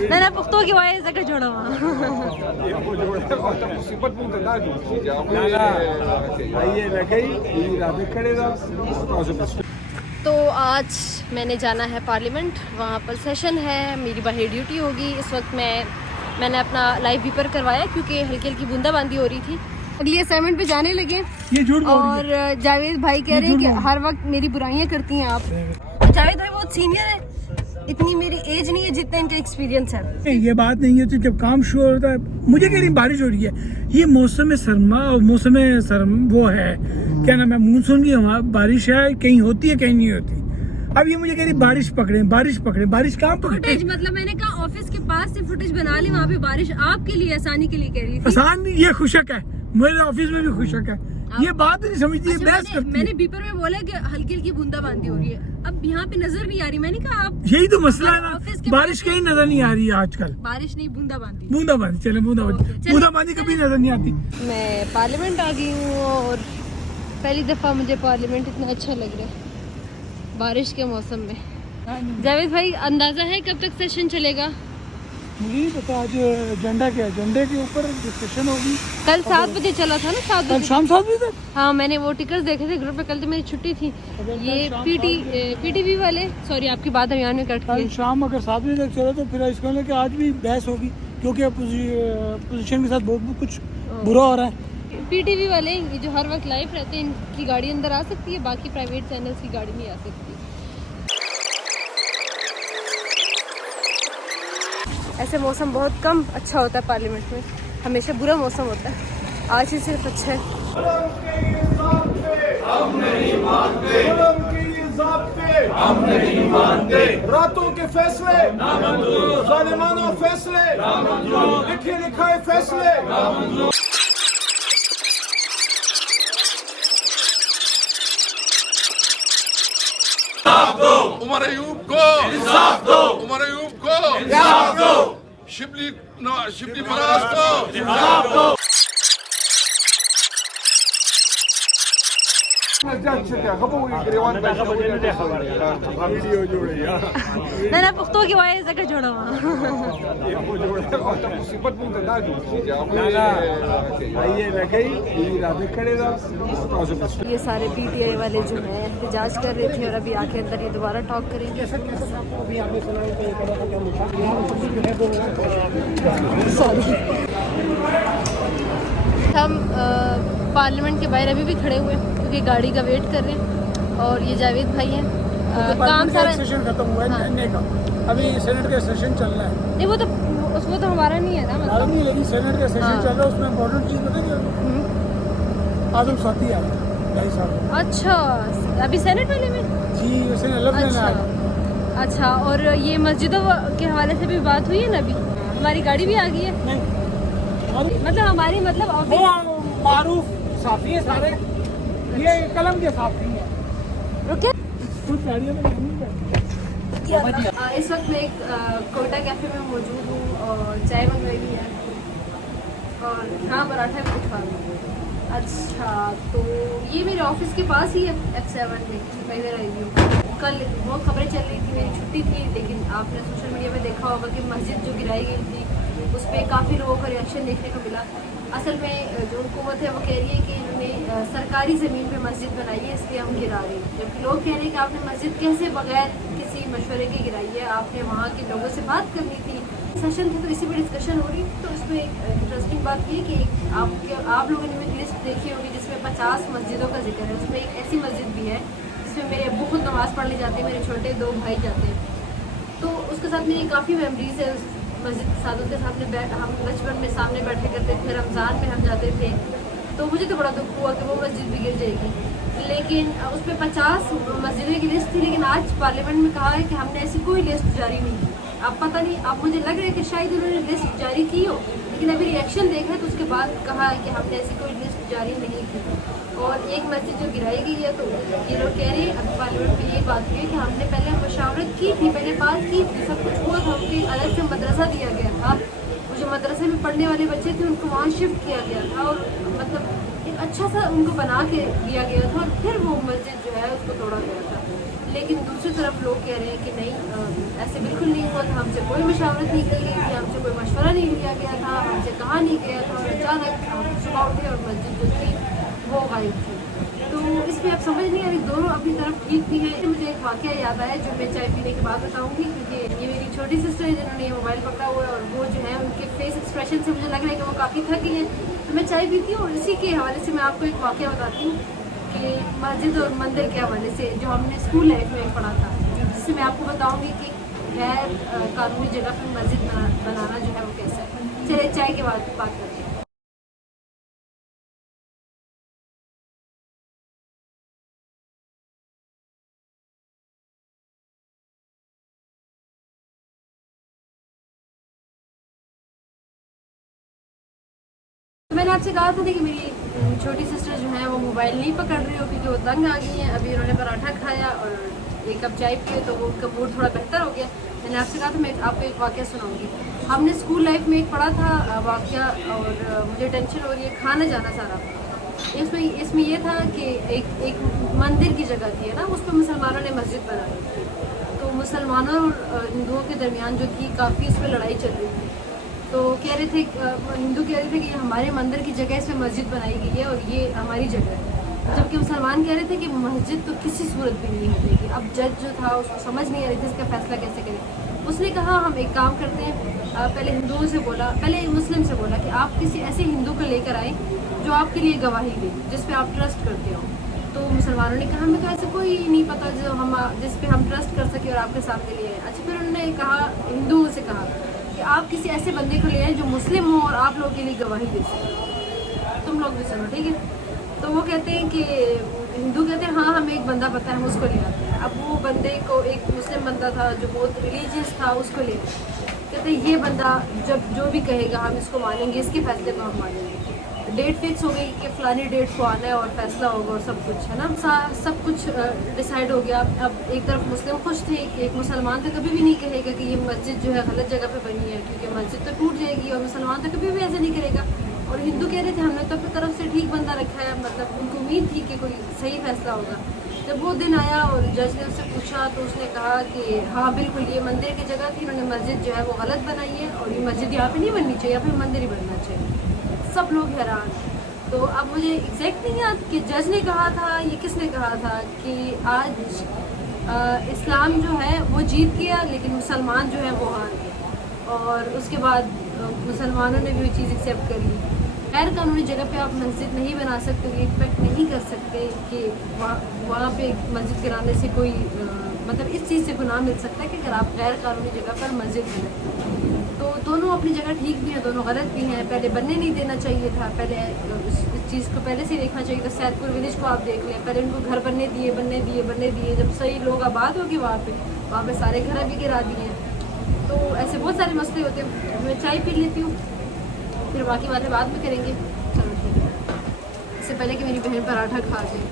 मैंने पुख्तों की वाइज जगह जोड़ा हुआ। तो आज मैंने जाना है पार्लियामेंट, वहाँ पर सेशन है, मेरी बाहर ड्यूटी होगी। इस वक्त मैंने अपना लाइव वीपर करवाया क्योंकि हल्की हल्की बूंदाबांदी हो रही थी। अगली असाइनमेंट पे जाने लगे। ये झूठ और जावेद भाई कह रहे हैं कि हर वक्त मेरी बुराइयां करती हैं आप। जावेद भाई बहुत सीनियर है, इतनी मेरी एज नहीं है जितना इनका एक्सपीरियंस है। ये बात नहीं होती जब काम शुरू होता है। मुझे कह रही बारिश हो रही है, ये मौसम सरमा और मौसम वो है क्या नाम है, मानसून की बारिश है, कहीं होती है कहीं नहीं होती। अब ये मुझे कह रही बारिश पकड़े, बारिश कहाँ पकड़े। फुटेज मतलब मैंने कहा ऑफिस के पास से फुटेज बना ली, वहाँ पे बारिश आपके लिए आसानी के लिए कह रही थी। आसान नहीं, ये खुशक है, मेरे ऑफिस में भी खुशक है। ये बात नहीं समझती। अच्छा, मैंने बीपर में बोला कि हल्की हल्की बूंदाबांदी हो रही है, अब यहाँ पे नजर नहीं आ रही। मैंने कहा आप, यही तो मसला है ना, बारिश कहीं नजर नहीं आ रही है आजकल। बारिश नहीं, बूंदाबांदी। चले बूंदाबांदी कभी नजर नहीं आती। मैं पार्लियामेंट आ गई हूँ और पहली दफा मुझे पार्लियामेंट इतना अच्छा लग रहा है बारिश के मौसम में। जावेद भाई अंदाजा है कब तक सेशन चलेगा? मुझे नहीं पता, आज एजेंडा क्या है, एजेंडे के ऊपर डिस्कशन होगी। कल 7 बजे चला था ना, 7 बजे, कल शाम 7 बजे तक। हाँ मैंने वो टिकट देखे थे ग्रुप पे, कल तो मेरी छुट्टी थी। ये पीटीवी वाले, सॉरी आपकी बात दरमियान में कट गई। शाम अगर 7 बजे तक चले तो फिर इसको लेकर आज भी बहस होगी क्योंकि अपोजिशन के साथ बहुत कुछ बुरा हो रहा है। पीटीवी वाले ये जो हर वक्त लाइव रहते हैं, इनकी गाड़ी अंदर आ सकती है, बाकी प्राइवेट चैनल्स की गाड़ी नहीं आ सकती। ऐसे मौसम बहुत कम अच्छा होता है पार्लियामेंट में, हमेशा बुरा मौसम होता है। आज ही सिर्फ अच्छा है। हम नहीं मानते रातों के फैसले, जालिमाना फैसले, लिखे लिखाए फैसले। उमर अयूब को इंसाफ दो, उमर अयूब को इंसाफ दो, शिबली फराज को इंसाफ दो। मैंने पुख्तों की वाइज जगह जोड़ा हुआ। ये सारे पीटीआई वाले जो हैं एहतजाज कर रहे थे और अभी आके अंदर ये दोबारा टॉक करेंगे। सॉरी, हम पार्लियामेंट के बाहर अभी भी खड़े हुए हैं क्योंकि गाड़ी का वेट कर रहे हैं। और ये जावेद भाई हैं, काम सारा सेशन खत्म हुआ है का, अभी सेनेट का सेशन चल रहा है। नहीं वो तो हमारा नहीं है ना, मतलब नहीं, लेकिन सेनेट का सेशन चल रहा है, उसमें इम्पोर्टेंट चीज़ बताइए। आजम साथी आ भाई साहब। अच्छा, अभी सेनेट वाले में जी। अच्छा, और ये मस्जिदों के हवाले से भी बात हुई है ना, अभी हमारी गाड़ी भी आ गई है। मतलब हमारी मारूफ साथी है सारे, ये कलम के साथी है। रुके कुछ गाड़ियों में इस वक्त मैं एक कोटा कैफे में मौजूद हूँ और चाय मंगवाई है और हाँ पराठा भी कुछ खा रही हूँ। अच्छा, तो ये मेरे ऑफिस के पास ही है, F7 में मैं इधर आई हूँ। कल बहुत खबरें चल रही थी, मेरी छुट्टी थी, लेकिन आपने सोशल मीडिया में देखा होगा कि मस्जिद जो गिराई गई थी उस पर काफ़ी लोगों का रिएक्शन देखने को मिला। असल में जो हुकूमत है वो कह रही है कि इन्होंने सरकारी ज़मीन पे मस्जिद बनाई है, इसलिए हम गिरा रहे हैं, जबकि लोग कह रहे हैं कि आपने मस्जिद कैसे बगैर किसी मशवरे के गिराई है, आपने वहाँ के लोगों से बात करनी थी। सेशन थी तो इसी पर डिस्कशन हो रही। तो इसमें एक इंटरेस्टिंग बात ये कि आप लोगों ने भी लिस्ट देखी होगी जिसमें 50 मस्जिदों का जिक्र है। उसमें एक ऐसी मस्जिद भी है जिसमें मेरे अब्बू खुद नमाज़ पढ़ने जाते हैं, मेरे छोटे 2 भाई जाते हैं। तो उसके साथ मेरी काफ़ी मेमोरीज है उस मस्जिद के साथ। उनके सामने हम बचपन में सामने बैठे करते थे, रमज़ान में हम जाते थे। तो मुझे तो बड़ा दुख हुआ कि वो मस्जिद भी गिर जाएगी, लेकिन उसमें 50 मस्जिदों की लिस्ट थी। लेकिन आज पार्लियामेंट में कहा है कि हमने ऐसी कोई लिस्ट जारी नहीं की। अब पता नहीं, अब मुझे लग रहा है कि शायद उन्होंने लिस्ट जारी की हो, लेकिन अभी रिएक्शन देखा है तो उसके बाद कहा है कि हमने ऐसी कोई लिस्ट जारी नहीं की। और एक मस्जिद जो गिराई गई है तो ये लोग कह रहे हैं, अभी पार्लियामेंट में ये बात हुई है कि हमने पहले मशावरत की थी, पहले बात की थी, सब कुछ हुआ था, उनके अलग से मदरसा दिया गया था, वो जो मदरसे में पढ़ने वाले बच्चे थे उनको वहाँ शिफ्ट किया गया था और मतलब एक अच्छा सा उनको बना के दिया गया था और फिर वो मस्जिद जो है उसको तोड़ा गया था। लेकिन दूसरी तरफ लोग कह रहे हैं कि नहीं, ऐसे बिल्कुल नहीं हुआ था, हमसे कोई मशावरत नहीं की गई थी, हमसे कोई मशवरा नहीं लिया गया था, हमसे कहा नहीं गया था, और अचानक हम सुबह उठे और मस्जिद जो थी वो गायब थी। तो इसमें आप समझ नहीं आ रही, दोनों अपनी तरफ ठीक भी हैं। मुझे एक वाक़या याद आया जो मैं चाय पीने के बाद बताऊंगी, क्योंकि ये मेरी छोटी सिस्टर है जिन्होंने ये मोबाइल पकड़ा हुआ है, और वो जो है उनके फेस एक्सप्रेशन से मुझे लग रहा है कि वो काफ़ी थक गई हैं। तो मैं चाय पीती हूँ और इसी के हवाले से मैं आपको एक वाक़या बताती हूँ कि मस्जिद और मंदिर के हवाले से जो हमने स्कूल लाइफ में पढ़ा था, जिससे मैं आपको बताऊँगी कि गैर कानूनी जगह पर मस्जिद बनाना जो है वो कैसा है। चलिए चाय के बाद बात करते हैं। मैंने आपसे कहा था कि मेरी छोटी सिस्टर जो है वो मोबाइल नहीं पकड़ रही हो क्योंकि वो तंग आ गई हैं। अभी उन्होंने पराठा खाया और एक कप चाय पिए तो वो उनका मूड थोड़ा बेहतर हो गया। मैंने आपसे कहा था मैं आपको एक वाक़या सुनाऊंगी। हमने स्कूल लाइफ में एक पढ़ा था वाक़या, और मुझे टेंशन हो रही है, खाना जाना सारा। इसमें ये था कि एक मंदिर की जगह थी ना, उस पर मुसलमानों ने मस्जिद बनाई। तो मुसलमानों और हिंदुओं के दरमियान जो थी काफ़ी इस पर लड़ाई चल रही थी। तो कह रहे थे, हिंदू कह रहे थे कि हमारे मंदिर की जगह इसमें मस्जिद बनाई गई है और ये हमारी जगह है, जबकि मुसलमान कह रहे थे कि मस्जिद तो किसी सूरत भी नहीं होगी। अब जज जो था उसको समझ नहीं आ रही थी इसका फैसला कैसे करें। उसने कहा हम एक काम करते हैं, पहले हिंदुओं से बोला, पहले मुस्लिम से बोला कि आप किसी ऐसे हिंदू को लेकर आए जो आपके लिए गवाही दे, जिस पे आप ट्रस्ट करते हो। तो मुसलमानों ने कहा हमें तो ऐसे कोई नहीं पता जो हम जिस पे हम ट्रस्ट कर सके और आपके सामने लिए आए। अच्छा, फिर उन्होंने कहा, हिंदुओं से कहा कि आप किसी ऐसे बंदे को ले आए जो मुस्लिम हो और आप लोगों के लिए गवाही दे सके, तुम लोग भी सुनो, ठीक है। तो वो कहते हैं कि हिंदू कहते हैं हाँ हमें एक बंदा पता है, हम उसको ले आते हैं। अब वो बंदे को, एक मुस्लिम बंदा था जो बहुत रिलीजियस था, उसको ले कहते हैं ये बंदा जब जो भी कहेगा हम इसको मानेंगे, इसके फैसले को हम मानेंगे। डेट फिक्स हो गई कि फलानी डेट को आना है और फैसला होगा और सब कुछ है ना, सब कुछ डिसाइड हो गया। अब एक तरफ मुस्लिम खुश थे कि एक मुसलमान तो कभी भी नहीं कहेगा कि ये मस्जिद जो है गलत जगह पे बनी है, क्योंकि मस्जिद तो टूट जाएगी, और मुसलमान तो कभी भी ऐसा नहीं करेगा। और हिंदू कह रहे थे हमने तो अपनी तरफ से ठीक बंदा रखा है, मतलब उनको उम्मीद थी कि कोई सही फैसला होगा। जब वो दिन आया और जज ने उससे पूछा तो उसने कहा कि हाँ बिल्कुल ये मंदिर की जगह थी, इन्होंने मस्जिद जो है वो गलत बनाई है और ये मस्जिद यहाँ पे नहीं बननी चाहिए, यहाँ पे मंदिर ही बनना चाहिए। सब लोग हैरान। तो अब मुझे एग्जैक्ट नहीं याद कि जज ने कहा था, ये किसने कहा था कि आज इस्लाम जो है वो जीत गया लेकिन मुसलमान जो है वो हार गए। और उसके बाद मुसलमानों ने भी चीज़ एक्सेप्ट कर ली। गैर कानूनी जगह पे आप मस्जिद नहीं बना सकते, ये एक्सपेक्ट नहीं कर सकते कि वहाँ पे मस्जिद गिराने से कोई मतलब इस चीज़ से गुनाह मिल सकता है कि अगर आप गैर कानूनी जगह पर मस्जिद बनाएं। तो दोनों अपनी जगह ठीक भी हैं, दोनों गलत भी हैं। पहले बनने नहीं देना चाहिए था, पहले इस चीज़ को पहले से देखना चाहिए था। सैदपुर विलेज को आप देख लें, पहले उनको घर बनने दिए, जब सही लोग आबाद होगी वहाँ पे सारे घर अभी गिरा दिए। तो ऐसे बहुत सारे मसले होते हैं। मैं चाय पी लेती हूँ, फिर बाकी बातें बाद में करेंगे। चलो ठीक है, इससे पहले कि मेरी बहन पराठा खा जाए।